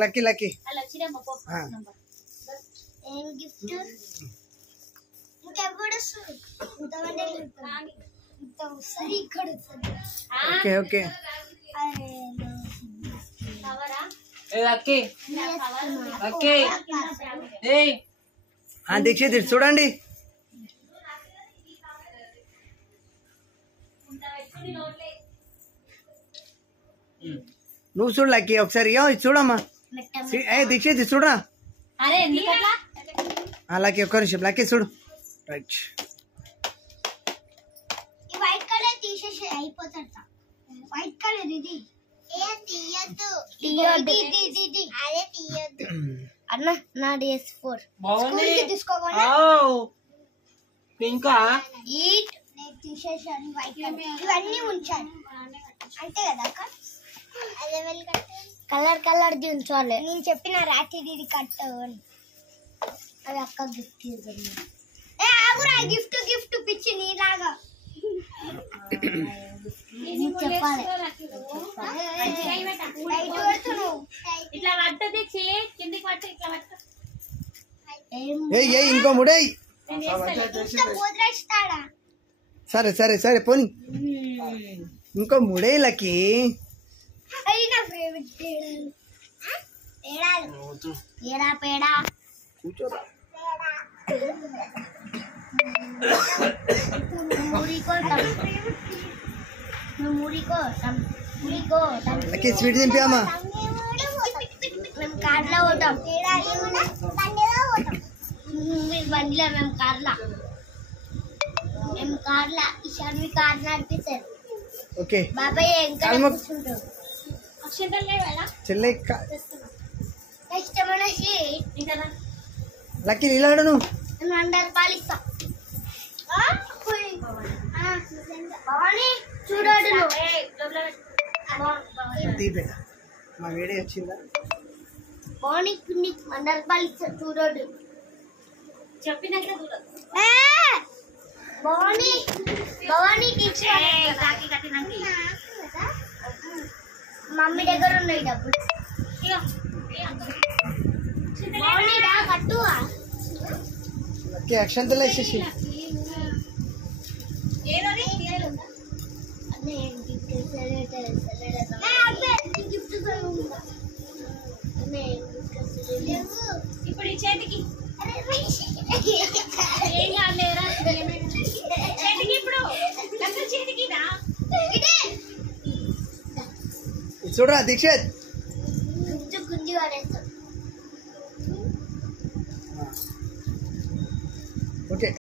lucky Lucky okay okay Dikshit చూడండి నువ్వు చూడు లక్కీ ఒకసారి చూడమ్మా దీక్షిత్ చూడరా లక్కీ ఒక్క నిమిషం లక్కీ చూడు రైట్ వైట్ కలర్ తీసేసి అయిపోతాడు వైట్ కలర్ ఇది అన్న నా DS4 తీసుకోవాలి ఇంకా తీసేసాను వైట్ ఇవన్నీ ఉంచాలి అంతే కదా కలర్ కలర్ ఉంచాలి నేను చెప్పిన రాత్రి ఇది కట్ అది అక్క గిఫ్ట్ గిఫ్ట్ గిఫ్ట్ పిచ్చి నీలాగా చెప్పాలి ఇంకో ముడే సరే సరే సరే పోనీ ఇంకో ముడే లక్కీ స్వీట్ తింపామా మేము కార్లో పోతాం బండిలో మేము కార్లా ఈసారి మీ కార్ నడిపిస్తారు ఓకే బాబాయ్ చెల్లె ఇష్టమైన లక్కీ నీలాడు నువ్వు 100 రూపాయలు ఇస్తా చూడాడు మా వేడే వచ్చిందా బాగుంది 100 రూపాయలు ఇస్తా చూడాడు చెప్పినాక బాగుంది మమ్మీ దగ్గర ఉన్నాయి డబ్బులు కట్టు అక్షంతలు వేసేసి ఇప్పుడు ఈ చేతికి ఏం కాలేరా చేతికి ఇప్పుడు చేతికి చూడరా దీక్షిత్ గుంజి వాడేస్తాం ఓకే